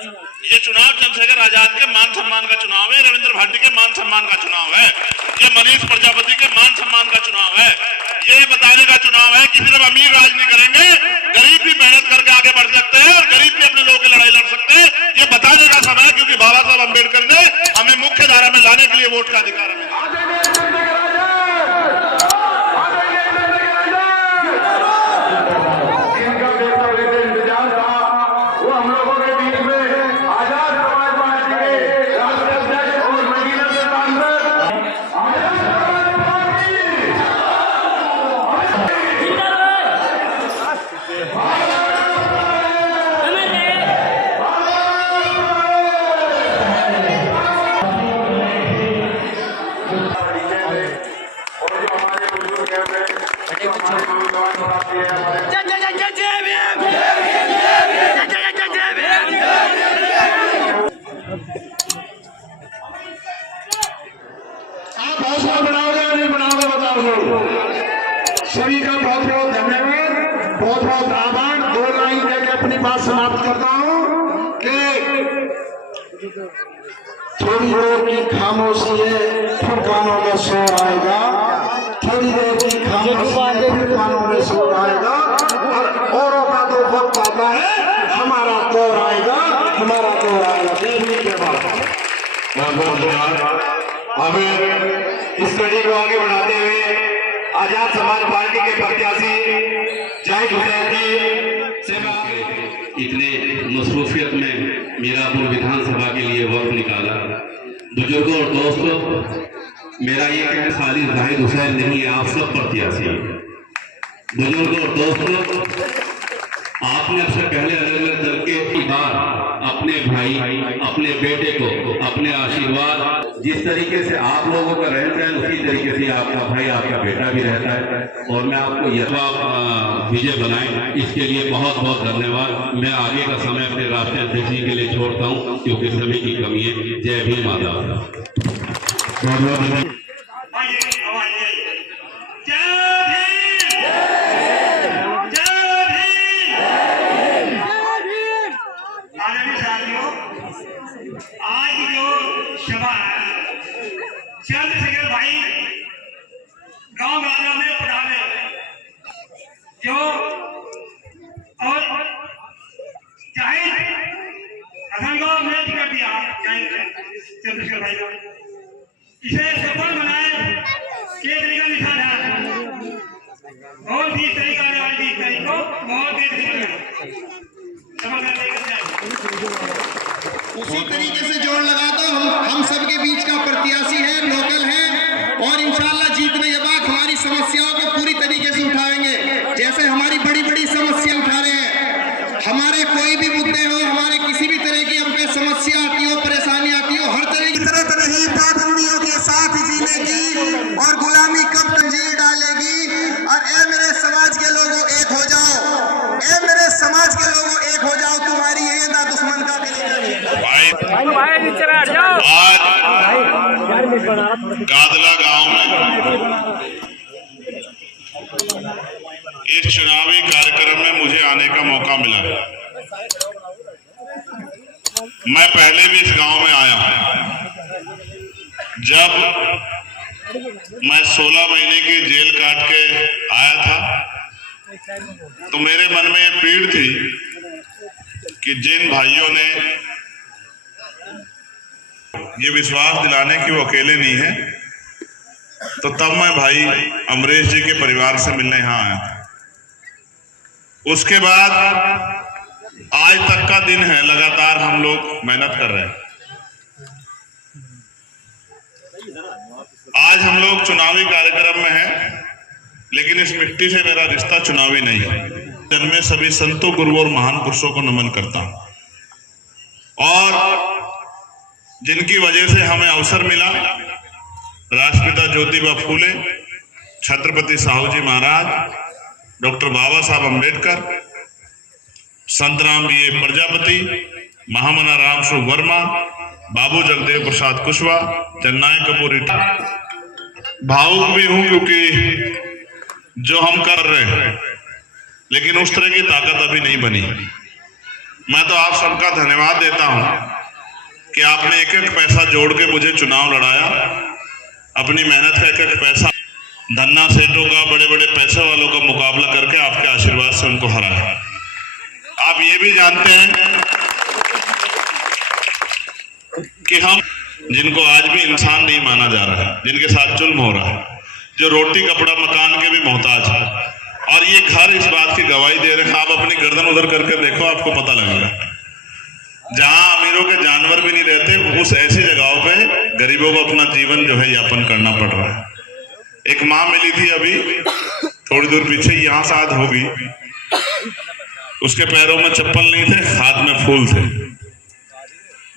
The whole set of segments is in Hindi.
ये चुनाव चंद्रशेखर आजाद के मान सम्मान का चुनाव है, रविंद्र भाटी के मान सम्मान का चुनाव है, ये मनीष प्रजापति के मान सम्मान का चुनाव है। ये बताने का चुनाव है कि सिर्फ अमीर राज नहीं करेंगे, गरीब भी मेहनत करके आगे बढ़ सकते हैं और गरीब भी अपने लोगों की लड़ाई लड़ सकते हैं। ये बताने का समय है, क्योंकि बाबा साहब अम्बेडकर ने हमें मुख्य धारा में लाने के लिए वोट का अधिकार है। सभी का बहुत बहुत धन्यवाद, बहुत बहुत आभार। दो लाइन कहकर अपनी बात समाप्त करता हूँ कि थोड़ी देर की खामोशी है, फिर कानों में शोर आएगा। थोड़ी देर की खामोशी है, फिर कानों में शोर आएगा। और औरों का तो वक्त आता है, हमारा दौर आएगा, हमारा दौर आएगा। देवी के बाद बहुत बहुत धन्यवाद। अब इस कड़ी को आगे बढ़ाते हुए आजाद समाज पार्टी के प्रत्याशी जाहिद हुसैन जी सेवा। इतने मसरूफियत में मीरापुर विधानसभा के लिए वक्त निकाला। बुजुर्गों और दोस्तों, मेरा ये कहना खाली जाहिद हुसैन नहीं है, आप सब प्रत्याशी। बुजुर्गों और दोस्तों, आपने सबसे पहले अलग अलग दल के बाद अपने भाई, अपने बेटे को अपने आशीर्वाद, जिस तरीके से आप लोगों का रहता है उसी तरीके से आपका भाई, आपका बेटा भी रहता है। और मैं आपको यह विजय बनाएं, इसके लिए बहुत बहुत धन्यवाद। मैं आगे का समय अपने राष्ट्रीय अध्यक्ष जी के लिए छोड़ता हूं, क्योंकि समय की कमी है। जय भीम माता। आज जो सभा चंद्रशेखर भाई गांव गांव में पढ़ावे जो और चाहे असंगों में टिकट दिया चंद्रशेखर भाई को, इसे सफल बनाए के तरीका निशान है। और 20 तारीख आने वाली 20 तारीख को बहुत उसी तरीके से जोड़ लगाता हूं। हम सबके बीच का प्रत्याशी है, लोकल है, और इंशाल्लाह जीतने के बाद हमारी समस्याओं को पूरी तरीके से उठाएंगे। जैसे हमारी बड़ी बड़ी समस्या उठा रहे हैं, हमारे कोई भी मुद्दे हो, हमारे किसी भी तरह की हम पे समस्या आती हो, परेशानी आती हो, हर तरह की जरूरत नहीं पाबंदियों के साथ जीने की और गुलामी कब तंजीर डालेगी। और ए मेरे समाज के लोगों, एक हो जाओ। ए मेरे समाज के लोगों, एक हो जाओ। तुम्हारी ये ना दुश्मन का आज गादला गांव में इस चुनावी कार्यक्रम में मुझे आने का मौका मिला। मैं पहले भी इस गांव में आया हूं। जब मैं 16 महीने की जेल काट के आया था, तो मेरे मन में ये पीड़ थी कि जिन भाइयों ने ये विश्वास दिलाने कि वो अकेले नहीं है, तो तब मैं भाई अमरीश जी के परिवार से मिलने यहाँ आया था। उसके बाद आज तक का दिन है, लगातार हम लोग मेहनत कर रहे हैं। आज हम लोग चुनावी कार्यक्रम में हैं, लेकिन इस मिट्टी से मेरा रिश्ता चुनावी नहीं है। जन्मे सभी संतों, गुरुओं और महान पुरुषों को नमन करता हूं, और जिनकी वजह से हमें अवसर मिला, राष्ट्रपिता ज्योतिबा फूले, छत्रपति साहू जी महाराज, डॉक्टर बाबा साहब अम्बेडकर, संत राम बी प्रजापति, महामना राम स्वरूप वर्मा, बाबू जगदेव प्रसाद कुशवाहा, जननायक कपूर। भावुक भी हूं क्योंकि जो हम कर रहे हैं, लेकिन उस तरह की ताकत अभी नहीं बनी। मैं तो आप सबका धन्यवाद देता हूं कि आपने एक एक पैसा जोड़ के मुझे चुनाव लड़ाया, अपनी मेहनत का एक एक पैसा, धन्ना सेठों का, बड़े बड़े पैसे वालों का मुकाबला करके आपके आशीर्वाद से उनको हराया। आप ये भी जानते हैं कि हम जिनको आज भी इंसान नहीं माना जा रहा है, जिनके साथ जुल्म हो रहा है, जो रोटी कपड़ा मकान के भी मोहताज है, और ये घर इस बात की गवाही दे रहे हैं। आप अपनी गर्दन उधर करके देखो, आपको पता लगेगा। जहां अमीरों के जानवर भी नहीं रहते, उस ऐसी जगहों पे गरीबों को अपना जीवन जो है यापन करना पड़ रहा है। एक माँ मिली थी अभी थोड़ी दूर पीछे, यहाँ से आध होगी, उसके पैरों में चप्पल नहीं थे, हाथ में फूल थे।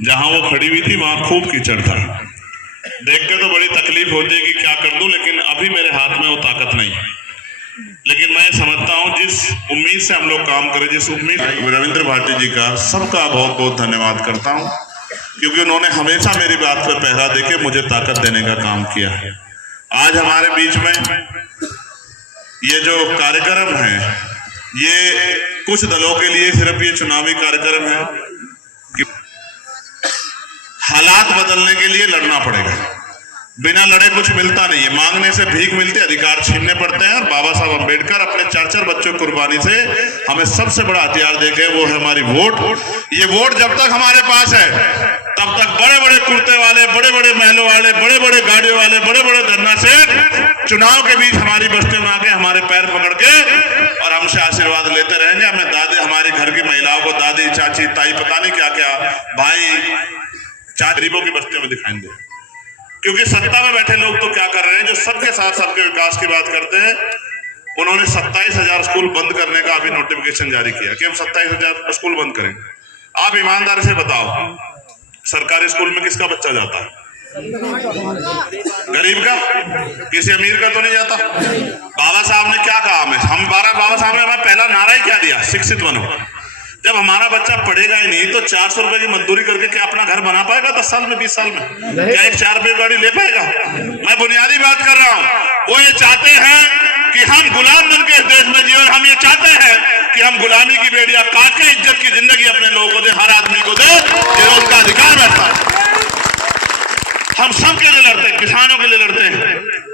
जहां वो खड़ी हुई थी वहां खूब कीचड़ था। देख के तो बड़ी तकलीफ होती है कि क्या कर दूं, लेकिन अभी मेरे हाथ में वो ताकत नहीं। लेकिन मैं समझता हूं जिस उम्मीद से हम लोग काम करें, जिस उम्मीद, रविंद्र भाटी जी का सबका बहुत बहुत धन्यवाद करता हूं, क्योंकि उन्होंने हमेशा मेरी बात पर पहरा देके मुझे ताकत देने का काम किया है। आज हमारे बीच में ये जो कार्यक्रम है, ये कुछ दलों के लिए सिर्फ ये चुनावी कार्यक्रम है कि हालात बदलने के लिए लड़ना पड़ेगा। बिना लड़े कुछ मिलता नहीं है, मांगने से भीख मिलती है, अधिकार छीनने पड़ते हैं। और बाबा साहब अम्बेडकर अपने 4-4 बच्चों की कुर्बानी से हमें सबसे बड़ा हथियार दे गए, वो है हमारी वोट। ये वोट जब तक हमारे पास है तब तक बड़े बड़े कुर्ते वाले, बड़े बड़े महलों वाले, बड़े बड़े गाड़ियों वाले, बड़े बड़े धरना से चुनाव के बीच हमारी बस्तियों में आके हमारे पैर पकड़ के और हमसे आशीर्वाद लेते रहेंगे। हमें दादी, हमारे घर की महिलाओं को दादी, चाची, ताई, पता नहीं क्या क्या, भाई, गरीबों की बस्तियों में दिखाई दे। क्योंकि सत्ता में बैठे लोग तो क्या कर रहे हैं, जो सबके साथ सबके विकास की बात करते हैं। उन्होंने 27,000 स्कूल बंद करने का अभी नोटिफिकेशन जारी किया कि हम 27,000 स्कूल बंद करेंगे। आप ईमानदारी से बताओ, सरकारी स्कूल में किसका बच्चा जाता है? गरीब का, किसी अमीर का तो नहीं जाता। बाबा साहब ने क्या कहा हमें, बाबा साहब ने हमें पहला नारा ही क्या दिया, शिक्षित बनो। जब हमारा बच्चा पढ़ेगा ही नहीं तो 400 रुपए की मजदूरी करके क्या अपना घर बना पाएगा 10 साल में, 20 साल में? क्या एक 4 रुपए गाड़ी ले पाएगा? मैं बुनियादी बात कर रहा हूं। वो ये चाहते हैं कि हम गुलाम बन के इस देश में जिए, और हम ये चाहते हैं कि हम गुलामी की बेड़ियां काट के इज्जत की जिंदगी अपने लोगों को दे, हर आदमी को दे, जो उनका अधिकार बैठता है। हम सब के लिए लड़ते हैं, किसानों के लिए लड़ते हैं,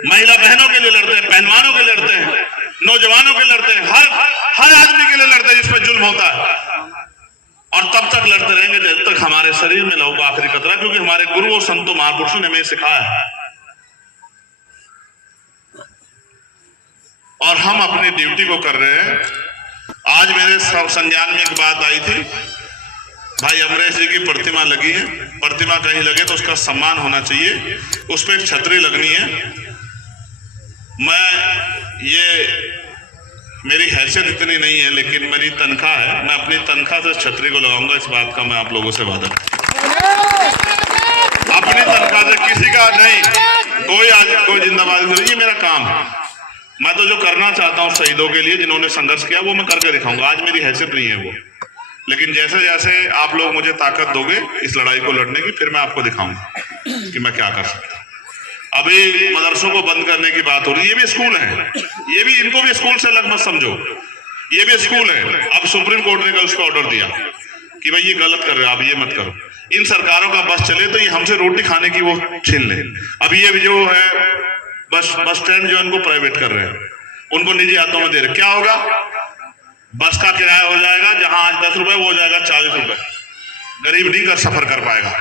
महिला बहनों के लिए लड़ते हैं, पहलवानों के लिए लड़ते हैं, नौजवानों के लिए लड़ते हैं, हर आदमी के लिए लड़ते हैं जिस पर जुल्म होता है। और तब तक लड़ते रहेंगे जब तक हमारे शरीर में लहू का आखिरी कतरा, क्योंकि हमारे गुरु और संतों महापुरुषों ने हमें सिखाया है। और हम अपनी ड्यूटी को कर रहे हैं। आज मेरे संज्ञान में एक बात आई थी, भाई अमरेश जी की प्रतिमा लगी है, प्रतिमा कहीं लगे तो उसका सम्मान होना चाहिए, उस पर एक छतरी लगनी है। मैं ये, मेरी हैसियत इतनी नहीं है, लेकिन मेरी तनख्वाह है, मैं अपनी तनख्वाह से छतरी को लगाऊंगा। इस बात का मैं आप लोगों से वादा, अपनी तनख्वाह से, किसी का नहीं, कोई जिंदाबाद नहीं, ये मेरा काम है। मैं तो जो करना चाहता हूँ शहीदों के लिए जिन्होंने संघर्ष किया, वो मैं करके दिखाऊंगा। आज मेरी हैसियत नहीं है वो, लेकिन जैसे जैसे आप लोग मुझे ताकत दोगे इस लड़ाई को लड़ने की, फिर मैं आपको दिखाऊंगा कि मैं क्या कर सकता हूँ। अभी मदरसों को बंद करने की बात हो रही है, ये भी स्कूल है, ये भी, इनको भी स्कूल से अलग मत समझो, ये भी स्कूल है। अब सुप्रीम कोर्ट ने कल उसको ऑर्डर दिया कि भाई ये गलत कर रहे हो, आप ये मत करो। इन सरकारों का बस चले तो ये हमसे रोटी खाने की वो छीन ले। अभी ये जो है बस स्टैंड जो इनको प्राइवेट कर रहे हैं, उनको निजी हाथों में दे रहे, क्या होगा? बस का किराया हो जाएगा, जहां आज 10 रुपए वो हो जाएगा 40 रुपए। गरीब नहीं कर सफर कर पाएगा।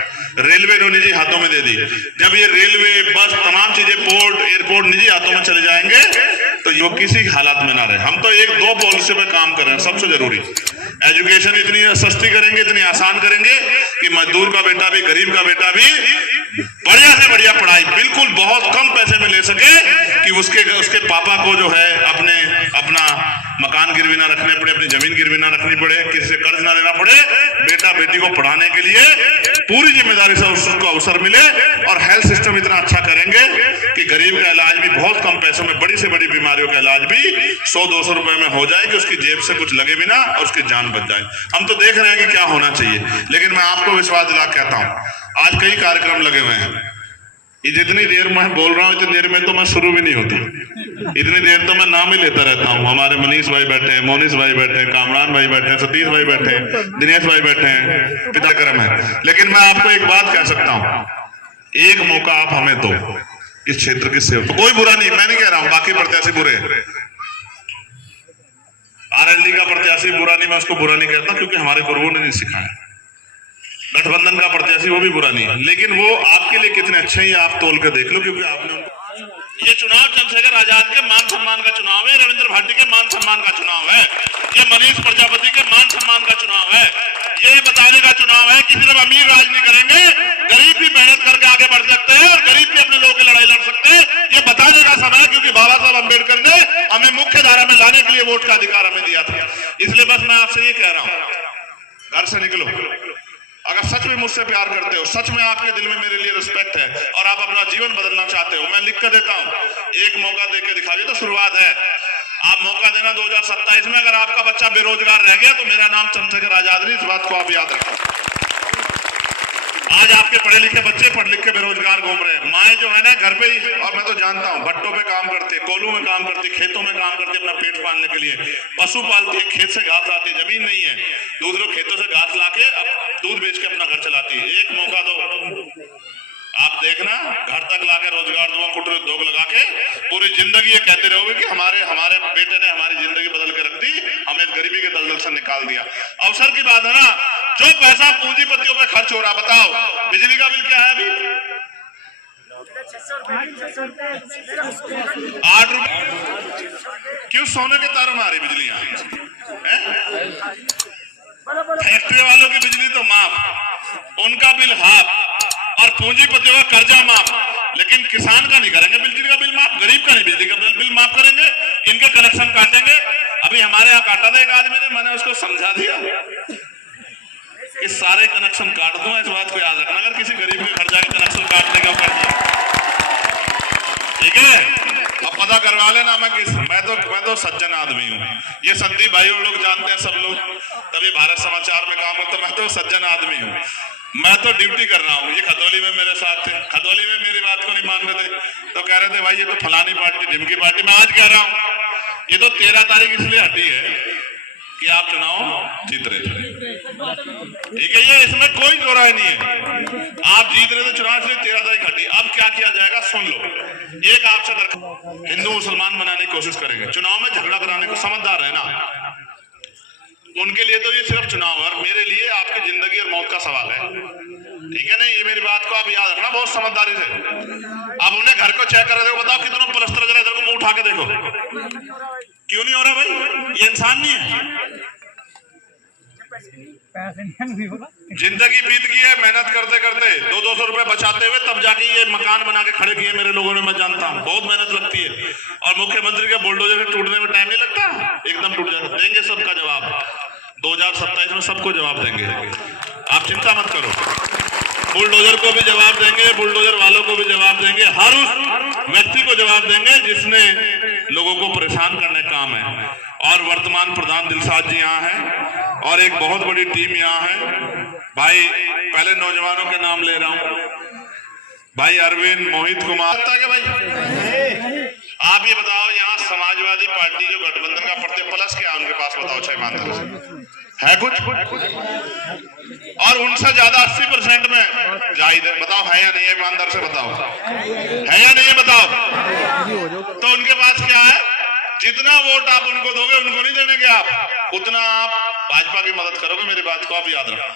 रेलवे ने निजी हाथों में दे दी। जब ये रेलवे, बस, तमाम चीजें, पोर्ट, एयरपोर्ट निजी हाथों में चले जाएंगे तो ये किसी हालात में ना रहे। हम तो 1-2 पॉलिसी पे काम कर रहे हैं। सबसे जरूरी एजुकेशन इतनी सस्ती करेंगे, इतनी आसान करेंगे कि मजदूर का बेटा भी, गरीब का बेटा भी बढ़िया से बढ़िया पढ़ाई बिल्कुल बहुत कम पैसे में ले सके, कि उसके पापा को जो है अपना मकान गिरवी ना रखने पड़े, अपनी जमीन गिरवी ना रखनी पड़े, किसी से कर्ज ना लेना पड़े। बेटा बेटी को पढ़ाने के लिए पूरी जिम्मेदारी से उसको अवसर मिले। और हेल्थ सिस्टम इतना अच्छा करेंगे कि गरीब का इलाज भी बहुत कम पैसों में, बड़ी से बड़ी बीमारियों का इलाज भी 100-200 रुपए में हो जाए, कि उसकी जेब से कुछ लगे भी ना और उसकी जान बच जाए। हम तो देख रहे हैं कि क्या होना चाहिए, लेकिन मैं आपको विश्वास दिला कहता हूं, आज कई कार्यक्रम लगे हुए हैं। ये जितनी देर मैं बोल रहा हूँ इतनी देर में तो मैं शुरू भी नहीं होती, इतनी देर तो मैं नाम ही लेता रहता हूँ। हमारे मनीष भाई बैठे हैं, मोनिश भाई बैठे हैं, कामरान भाई बैठे हैं, सतीश भाई बैठे हैं, दिनेश भाई बैठे हैं, पिताक्रम है। लेकिन मैं आपको एक बात कह सकता हूँ, एक मौका आप हमें दो इस क्षेत्र की सेवा। कोई बुरा नहीं, मैं नहीं कह रहा हूँ बाकी प्रत्याशी बुरे हैं, आरएलडी का प्रत्याशी बुरा नहीं, मैं उसको बुरा नहीं कहता क्योंकि हमारे गुरुओं ने नहीं सिखाया। गठबंधन का प्रत्याशी वो भी बुरा नहीं है, लेकिन वो आपके लिए कितने अच्छे हैं आप तोल के देख लो, क्योंकि आपने उनको। ये चुनाव चंद्रशेखर आजाद के मान सम्मान का चुनाव है, रविंद्र भाटी के मान सम्मान का चुनाव है, ये मनीष प्रजापति के मान सम्मान का चुनाव है। ये बताने का चुनाव है कि सिर्फ अमीर राज नहीं करेंगे, गरीब भी मेहनत करके आगे बढ़ सकते हैं और गरीब भी अपने लोगों की लड़ाई लड़ सकते हैं। ये बताने का समय है, क्योंकि बाबा साहब अम्बेडकर ने हमें मुख्य धारा में लाने के लिए वोट का अधिकार हमें दिया था। इसलिए बस मैं आपसे ये कह रहा हूं, घर से निकलो, अगर सच में मुझसे प्यार करते हो, सच में आपके दिल में मेरे लिए रिस्पेक्ट है और आप अपना जीवन बदलना चाहते हो, मैं लिख कर देता हूं, एक मौका देके दिखाइए तो शुरुआत है। आप मौका देना 2027 में। अगर आपका बच्चा बेरोजगार रह गया तो मेरा नाम चंद्रशेखर आजाद नहीं, इस बात को आप याद रखें। आज आपके पढ़े लिखे बच्चे पढ़ लिख के बेरोजगार घूम रहे हैं। माए जो है ना घर पे ही, और मैं तो जानता हूँ भट्टों पे काम करते, कोलू में काम करती, खेतों में काम करती अपना पेट पालने के लिए, पशु पालती है, खेत से घास लाती है, जमीन नहीं है, दूसरों खेतों से घास लाके दूध बेच के अपना घर चलाती है। एक मौका दो, आप देखना घर तक लाके रोजगार दूंगा, कुटीर उद्योग लगा के पूरी जिंदगी ये कहते रहोगे कि हमारे बेटे ने हमारी जिंदगी बदल के रख दी, हमें गरीबी के दलदल से निकाल दिया। अवसर की बात है ना, जो पैसा पूंजीपतियों पे खर्च हो रहा, बताओ बिजली का बिल क्या है अभी? 8 रुपए। क्यों सोने के तारों में आ रही बिजलियां? फैक्ट्री वालों की बिजली तो माफ, उनका बिल हाफ, और पूंजीपतियों का कर्जा माफ, लेकिन किसान का नहीं करेंगे बिजली का बिल माफ, गरीब का नहीं बिजली का बिल माफ करेंगे, इनके कनेक्शन काटेंगे। अभी हमारे यहाँ काटा था एक आदमी ने, मैंने उसको समझा दिया कि सारे कनेक्शन काट दूं, इस बात को याद रखना, अगर किसी गरीब के घर जाके कनेक्शन काटने का ऊपर, ठीक है? अब पता करवा लेना, मैं तो सज्जन आदमी हूँ, ये संदीप भाई और लोग जानते हैं, सब लोग तभी भारत समाचार में काम करते, मैं तो सज्जन आदमी हूँ, मैं तो ड्यूटी कर रहा हूँ। ये खतौली में मेरे साथ थे, खतौली में मेरी बात को नहीं मान रहे थे, तो कह रहे थे भाई ये तो फलानी पार्टी ढिमकी पार्टी। मैं आज कह रहा हूँ ये तो 13 तारीख इसलिए हटी है कि आप चुनाव जीत रहे थे, ठीक है? ये इसमें कोई दो राय नहीं है, आप जीत रहे थे चुनाव, इसलिए 13 तारीख हटी। अब क्या किया जाएगा सुन लो। एक आपसे हिंदू मुसलमान बनाने की कोशिश करेंगे, चुनाव में झगड़ा कराने को, समझदार है ना, उनके लिए तो ये सिर्फ चुनाव है, और मेरे लिए आपकी जिंदगी और मौत का सवाल है, ठीक है? नहीं, ये मेरी बात को आप याद रखना बहुत समझदारी से। आप उन्हें घर को चेक कर रहे हो, बताओ कितना प्लस्तर जरा इधर को मुंह उठा के देखो, क्यों नहीं हो रहा भाई? ये इंसान नहीं है, जिंदगी बीत गई है मेहनत करते करते, 200 रुपए बचाते हुए, तब जाके ये मकान बना के खड़े किए मेरे लोगों ने, मैं जानता हूँ बहुत मेहनत लगती है, और मुख्यमंत्री के बुलडोजर के टूटने में टाइम नहीं लगता, एकदम टूट जाता। देंगे सबका जवाब, 2027 में सबको जवाब देंगे, आप चिंता मत करो, बुलडोजर को भी जवाब देंगे, बुलडोजर वालों को भी जवाब देंगे, हर उस व्यक्ति को जवाब देंगे जिसने लोगों को परेशान करने का काम है। और वर्तमान प्रधान दिलसाद जी यहाँ हैं और एक बहुत बड़ी टीम यहाँ है। भाई पहले नौजवानों के नाम ले रहा हूँ, भाई अरविंद, मोहित कुमार, भाई आप ये बताओ यहाँ समाजवादी पार्टी जो गठबंधन का पड़ते प्लस क्या उनके पास, बताओ 6 ईमानदार है कुछ? और उनसे ज्यादा 80% में जाहिद है, बताओ है या नहीं है? ईमानदार से बताओ है या नहीं है, बताओ। तो उनके पास क्या है? जितना वोट आप उनको दोगे उनको नहीं देंगे आप, उतना आप भाजपा की मदद करोगे, मेरी बात को आप याद रखना,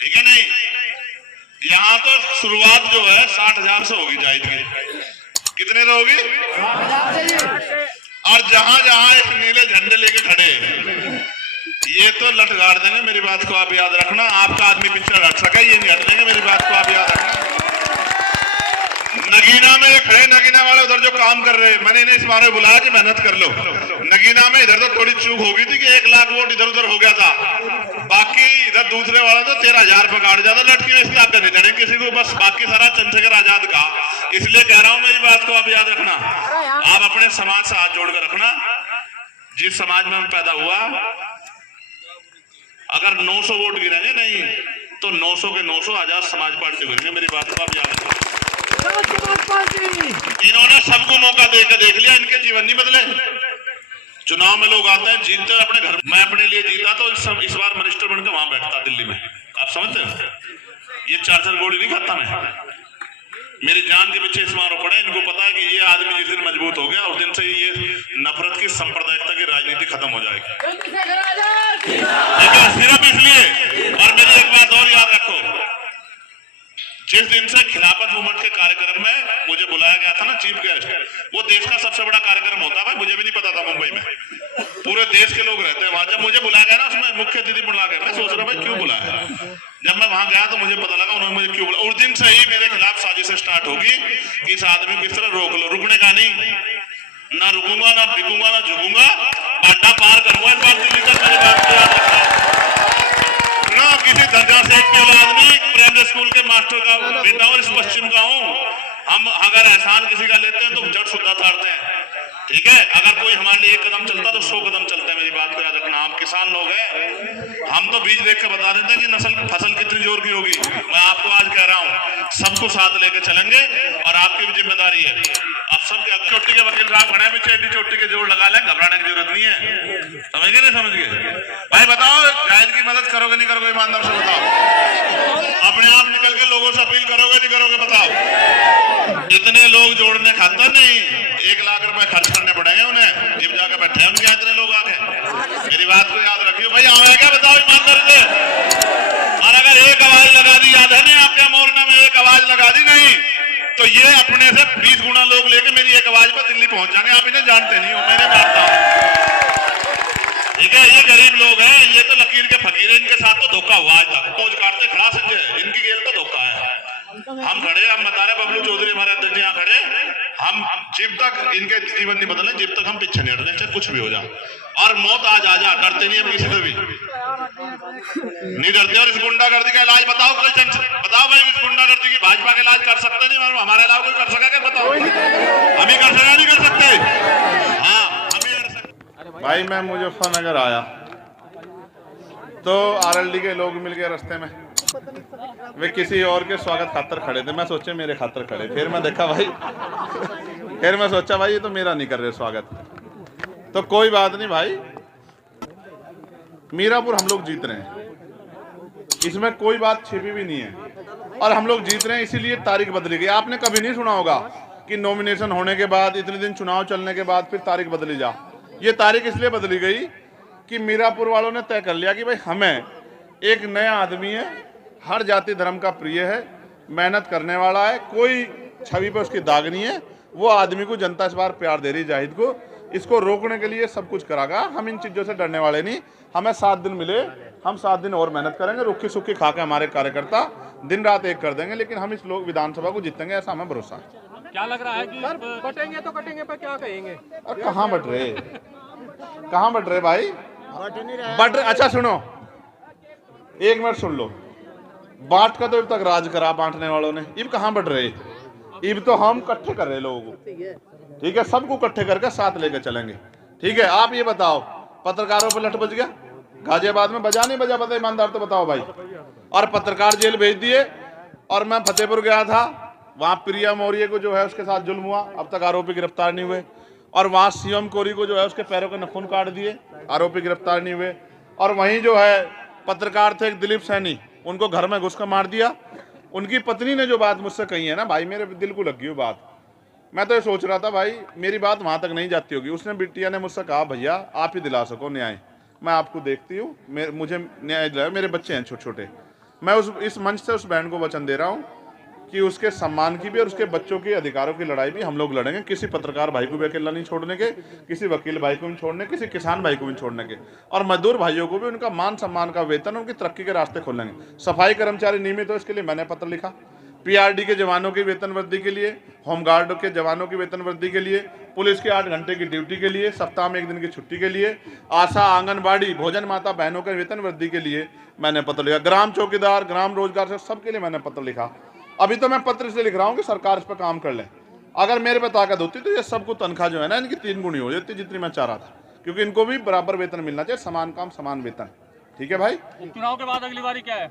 ठीक है? नहीं, यहाँ तो शुरुआत जो है 60,000 से होगी जाहिद की, कितने होगी? और जहां जहां एक नीले झंडे लेके खड़े, ये तो लट गाड़ देंगे, मेरी बात को आप याद रखना। आपका आदमी पिछड़ा हट सका, ये नहीं हट देंगे, मेरी बात को आप याद रखना। नगीना में खड़े, नगीना वाले उधर जो काम कर रहे हैं, मैंने इन्हें इस बारे में बुलाया कि मेहनत कर लो। नगीना में इधर तो थोड़ी चूक हो गई थी कि 1 लाख वोट इधर उधर हो गया था, बाकी इधर दूसरे वाला तो 13,000 पे काट जाता, लटकी में इसकी आदत नहीं लड़ेंगे किसी को, बस बाकी सारा चंद्रशेखर आजाद का। इसलिए कह रहा हूं, मेरी बात को आप याद रखना, आप अपने समाज से हाथ जोड़कर रखना। जिस समाज में हम पैदा हुआ, अगर 900 वोट गिरेंगे नहीं तो 900 के 900 आजाद समाज पार्टी गिरेंगे, मेरी बात को आप याद रखना। इन्होंने सबको मौका देकर देख लिया, इनके जीवन नहीं बदले। चुनाव में लोग आते हैं, जीतते हैं अपने घर। मैं अपने लिए जीता तो इस बार मिनिस्टर बनकर वहां बैठता दिल्ली में। आप समझते हो, ये 4 गोली नहीं खाता मैं। मेरी जान के पीछे इस मारो पड़े। इनको पता है कि ये आदमी जिस दिन मजबूत हो गया उस दिन से ये नफरत की, सांप्रदायिकता की राजनीति खत्म हो जाएगी। ठीक है, सिर्फ इसलिए। और मेरी एक बात और याद रखो, जिस दिन से खिलाफत मूवमेंट के कार्यक्रम में मुझे बुलाया गया था ना चीफ गेस्ट, वो देश का सबसे बड़ा कार्यक्रम होता है भाई। मुझे भी नहीं पता था मुंबई में पूरे देश के लोग रहते हैं वहां। जब मुझे बुलाया गया ना, उसमें मुख्य अतिथि बुला गया, मैं सोच रहा भाई क्यों बुलाया। जब मैं वहां गया तो मुझे पता लगा उन्होंने मुझे क्यों बुलाया। उस दिन से ही मेरे खिलाफ साजिशें स्टार्ट होगी कि इस आदमी को किस तरह रोक लो। रुकने का नहीं, ना रुकूंगा, ना बिकूंगा, ना झुकूंगा, बाटा पार करूंगा इस बात दिल्ली तक। मेरी बात को याद रखना। ना किसी दर्जा से एक आदमी प्राइमरी स्कूल के मास्टर का बेटा और इस पश्चिम का हूं। हम अगर एहसान किसी का लेते हैं तो जड़ शुद्धा तारते हैं। ठीक है, अगर कोई हमारे लिए 1 कदम चलता तो 100 कदम चलता है। मेरी बात को याद रखना। आप किसान लोग हैं, हम तो बीज देख के बता देते हैं कि फसल कितनी जोर की होगी। मैं आपको आज कह रहा हूं, सबको साथ लेके चलेंगे और आपकी भी जिम्मेदारी है। आप सब क्या चोटी के वकील साहब खड़े पीछे, एडी चोटी के जोड़ लगा लें, घबराने की जरूरत नहीं है। समझ गए, नहीं समझ गए भाई? बताओ, जायद की मदद करोगे नहीं करोगे? ईमानदार से बताओ। अपने आप निकल के लोगों से अपील करोगे नहीं करोगे? बताओ। इतने लोग जोड़ने खातर नहीं, 1 लाख रुपए खर्च करने पड़ेंगे उन्हें। जिम जाकर बैठे हैं उनके इतने लोग आके। मेरी बात को याद रखियो भाई। आवे क्या? बताओ ईमानदारी से। और अगर एक आवाज लगा दी, याद है नहीं आपके मोर्चा में एक आवाज लगा दी नहीं, तो ये अपने से 20 गुना लोग लेके मेरी एक आवाज पर दिल्ली पहुंच जाएंगे। आप इन्हें जानते नहीं हो, मैंने जानता हूं। ठीक है, ये गरीब लोग हैं, ये तो लकीर के फकीर है। इनके साथ तो धोखा हुआ आज तक। खोज काटते खड़ा संजय, इनकी गेल तो धोखा है। हम खड़े, हम बता रहे, बबलू चौधरी हमारे अध्यक्ष यहाँ खड़े, हम जब तक इनके जीवन नहीं बदले, जब तक हम पीछे नहीं हटने, चाहे कुछ भी हो जाए। और मौत आज आ जा, डरते नहीं हम किसी से भी नहीं डरते। और इस गुंडागर्दी का इलाज बताओ, कोई बताओ भाई, इस गुंडागर्दी की भाजपा का इलाज कर सकते नहीं? हमारे अलावा कोई कर सका क्या? बताओ। हम ही कर सका, नहीं कर सकते? हाँ, हम ही कर सकते। भाई मैं मुजफ्फरनगर आया तो RLD के लोग मिल गए रास्ते में, वे किसी और के स्वागत खातर खड़े थे। मैं सोचे मेरे खातर खड़े, फिर मैं देखा भाई फिर मैं सोचा भाई ये तो मेरा नहीं कर रहे स्वागत। तो कोई बात नहीं भाई, मीरापुर हम लोग जीत रहे हैं, इसमें कोई बात छिपी भी नहीं है। और हम लोग जीत रहे हैं इसीलिए तारीख बदली गई। आपने कभी नहीं सुना होगा कि नॉमिनेशन होने के बाद इतने दिन चुनाव चलने के बाद फिर तारीख बदली जा। ये तारीख इसलिए बदली गई कि मीरापुर वालों ने तय कर लिया कि भाई हमें एक नया आदमी है, हर जाति धर्म का प्रिय है, मेहनत करने वाला है, कोई छवि पर उसकी दाग नहीं है। वो आदमी को जनता इस बार प्यार दे रही, जाहिद को। इसको रोकने के लिए सब कुछ करागा। हम इन चीज़ों से डरने वाले नहीं। हमें 7 दिन मिले, हम 7 दिन और मेहनत करेंगे। रुखी सुखी खा के हमारे कार्यकर्ता दिन रात एक कर देंगे, लेकिन हम इस लोग विधानसभा को जीतेंगे, ऐसा हमें भरोसा है। क्या लग रहा है कि बटेंगे तो कटेंगे, पर क्या कहेंगे? और कहाँ बट रहे, कहाँ बट रहे भाई? बट रहे। अच्छा सुनो, 1 मिनट सुन लो। बांट का तो अब तक राज करा बांटने वालों ने, इब कहाँ बट रहे? इब तो हम इकट्ठे कर रहे लोगों को। ठीक है, सबको इकट्ठे करके साथ लेकर चलेंगे। ठीक है, आप ये बताओ, पत्रकारों पर लठ बज गया गाजियाबाद में, बजा नहीं बजा? पता ईमानदार तो बताओ भाई। और पत्रकार जेल भेज दिए। और मैं फतेहपुर गया था, वहाँ प्रिया मौर्य को जो है उसके साथ जुल्म हुआ, अब तक आरोपी गिरफ्तार नहीं हुए। और वहाँ सीएम कोरी को जो है उसके पैरों के नखून काट दिए, आरोपी गिरफ्तार नहीं हुए। और वहीं जो है पत्रकार थे एक दिलीप सैनी, उनको घर में घुस कर मार दिया। उनकी पत्नी ने जो बात मुझसे कही है ना भाई, मेरे दिल को लगी वो बात। मैं तो ये सोच रहा था भाई मेरी बात वहाँ तक नहीं जाती होगी। उसने बिटिया ने मुझसे कहा भैया आप ही दिला सको न्याय, मैं आपको देखती हूँ, मुझे न्याय दिलाओ, मेरे बच्चे हैं छोटे छोटे। मैं इस मंच से उस बहन को वचन दे रहा हूँ कि उसके सम्मान की भी और उसके बच्चों के अधिकारों की लड़ाई भी हम लोग लड़ेंगे। किसी पत्रकार भाई को भी अकेला नहीं छोड़ने के, किसी वकील भाई को भी छोड़ने, किसी किसान भाई को भी छोड़ने के। और मजदूर भाइयों को भी उनका मान सम्मान का वेतन, उनकी तरक्की के रास्ते खोलेंगे। सफाई कर्मचारी नियमित हो, इसके लिए मैंने पत्र लिखा। PRD के जवानों की वेतन वृद्धि के लिए, होमगार्ड के जवानों की वेतन वृद्धि के लिए, पुलिस की 8 घंटे की ड्यूटी के लिए, सप्ताह में 1 दिन की छुट्टी के लिए, आशा आंगनबाड़ी भोजन माता बहनों के वेतन वृद्धि के लिए मैंने पत्र लिखा। ग्राम चौकीदार, ग्राम रोजगार से सबके लिए मैंने पत्र लिखा। अभी तो मैं पत्र इसलिए लिख रहा हूँ कि सरकार इस पर काम कर ले। अगर मेरे पे ताकत होती तो ये सबको तनख्वाह जो है ना इनकी 3 गुनी हो जाती जितनी मैं चाह रहा था, क्योंकि इनको भी बराबर वेतन मिलना चाहिए, समान काम समान वेतन। ठीक है भाई। चुनाव के बाद अगली बारी क्या है?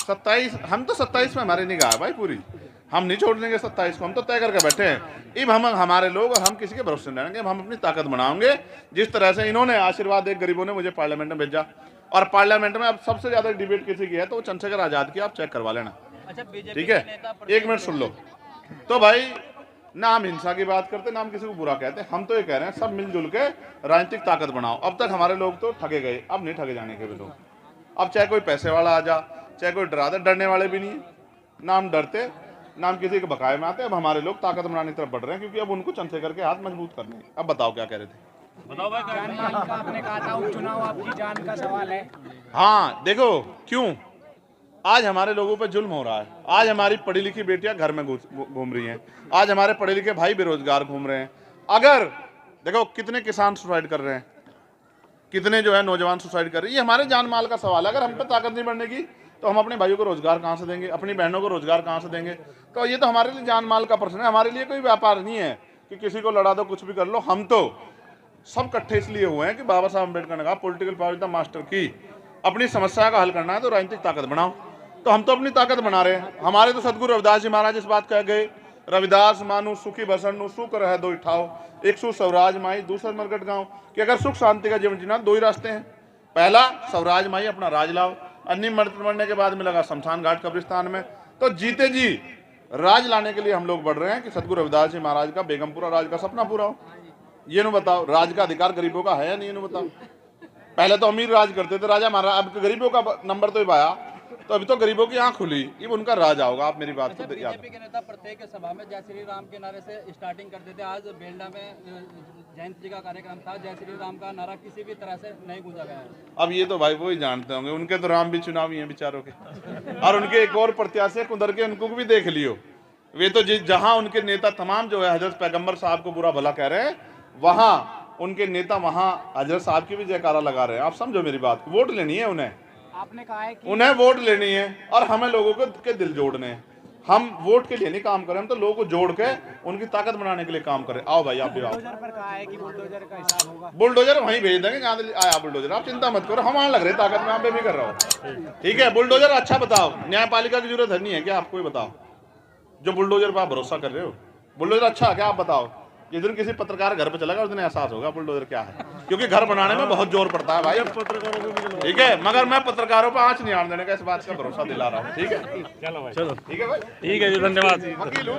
27, हम तो 27 में हमारी निगाह है भाई पूरी। हम नहीं छोड़ देंगे 27 को, हम तो तय करके बैठे हैं। अब हम हमारे लोग और हम किसी के भरोसे नहीं रहेंगे, हम अपनी ताकत बनाएंगे। जिस तरह से इन्होंने आशीर्वाद एक गरीबों ने मुझे पार्लियामेंट में भेजा, और पार्लियामेंट में अब सबसे ज्यादा डिबेट किसी की है तो वो चंद्रशेखर आजाद की, आप चेक करवा लेना। अच्छा, बीजेपी ठीक है, एक मिनट सुन लो। तो भाई ना हम हिंसा की बात करते, ना हम किसी को बुरा कहते, हम तो ये कह रहे हैं सब मिलजुल के राजनीतिक ताकत बनाओ। अब तक हमारे लोग तो ठगे गए, अब नहीं ठगे जाने के भी लोग। अब चाहे कोई पैसे वाला आ जा, चाहे कोई डरा दे, डरने वाले भी नहीं है, ना हम डरते ना हम किसी के बकाये में आते। अब हमारे लोग ताकत बनाने की तरफ बढ़ रहे हैं, क्योंकि अब उनको चंद्रशेखर के हाथ मजबूत करने हैं। अब बताओ क्या कह रहे थे? बताओ भाई। आपने कहा था उपचुनाव आपकी जान का सवाल है। हाँ देखो क्यों आज हमारे लोगों पे जुल्म हो रहा है। आज हमारी पढ़ी लिखी बेटियां घर में घूम रही हैं, आज हमारे पढ़े लिखे भाई बेरोजगार घूम रहे हैं। अगर देखो कितने किसान सुसाइड कर रहे हैं, कितने जो है नौजवान सुसाइड कर रहे हैं, ये हमारे जान माल का सवाल है। अगर हम पे ताकत नहीं बढ़ने की तो हम अपने भाइयों को रोजगार कहाँ से देंगे, अपनी बहनों को रोजगार कहाँ से देंगे? तो ये तो हमारे लिए जान माल का प्रश्न है। हमारे लिए कोई व्यापार नहीं है कि किसी को लड़ा दो, कुछ भी कर लो। हम तो सब इकट्ठे इसलिए हुए हैं कि बाबा साहब अम्बेडकर ने कहा political power is the master की। अपनी समस्या का हल करना है तो राजनीतिक ताकत बनाओ। तो हम तो अपनी ताकत बना रहे हैं। हमारे तो सदगुरु रविदास जी महाराज इस बात कह गए, रविदास मानु सुखी बसनु सुख रह दो ठाओ, एक सु स्वराज माई दूसरा मरकट गाँव। कि अगर सुख शांति का जीवन जीना दो ही रास्ते हैं, पहला स्वराज माई अपना राज लाओ, अन्य मरने के बाद में लगा शमशान घाट कब्रिस्तान में। तो जीते जी राज लाने के लिए हम लोग बढ़ रहे हैं कि सदगुरु रविदास जी महाराज का बेगमपुरा राज का सपना पूरा हो। ये नु बताओ, राज का अधिकार गरीबों का है या नहीं? ये नु बताओ। पहले तो अमीर राज करते थे, राजा महाराज, अब गरीबों का नंबर तो आया, तो अभी तो गरीबों की आंख खुली, ये उनका राज आओगा। आप मेरी बात को बीजेपी के नेता प्रत्येक सभा में जय श्री राम के नारे से स्टार्टिंग करते थे। आज बेलडा में जयंत जी का कार्यक्रम था, जय श्री राम का नारा किसी भी तरह से नहीं गूंजा गया है। अब ये तो भाई वो ही जानते होंगे, उनके तो राम भी चुनावी हैं बेचारों के। और उनके एक और प्रत्याशी कुंदर के, उनको भी देख लियो। वे तो जहां उनके नेता तमाम जो है हजरत पैगंबर साहब को बुरा भला कह रहे हैं, वहां उनके नेता वहां हजरत साहब की भी जयकारा लगा रहे हैं। आप समझो मेरी बात, वोट लेनी है उन्हें, आपने कहा है कि उन्हें वोट लेनी है और हमें लोगों के दिल जोड़ने हैं। हम वोट के लिए नहीं काम करें, हम तो लोगों को जोड़ के उनकी ताकत बनाने के लिए काम करें। आओ भाई, आप भी आओ। बुलडोजर पर कहा है कि बुलडोजर का हिसाब होगा। बुलडोजर वहीं भेज देंगे जहाँ आया बुलडोजर, आप चिंता मत करो। हम वहाँ लग रहे ताकत में, यहाँ पे भी कर रहा हूँ। ठीक है, बुलडोजर अच्छा बताओ, न्यायपालिका की जरूरत नहीं है क्या? आपको ही बताओ, जो बुलडोजर पर आप भरोसा कर रहे हो, बुलडोजर अच्छा है क्या? आप बताओ। जिस दिन किसी पत्रकार घर पे चलेगा उस दिन एहसास होगा बुलडोजर क्या है, क्योंकि घर बनाने में बहुत जोर पड़ता है भाई। ठीक है, मगर मैं पत्रकारों पर आंच नहीं आने देने का, इस बात का भरोसा दिला रहा हूँ। ठीक है, चलो भाई, चलो ठीक है भाई, ठीक है जी, धन्यवाद। वकील हूँ।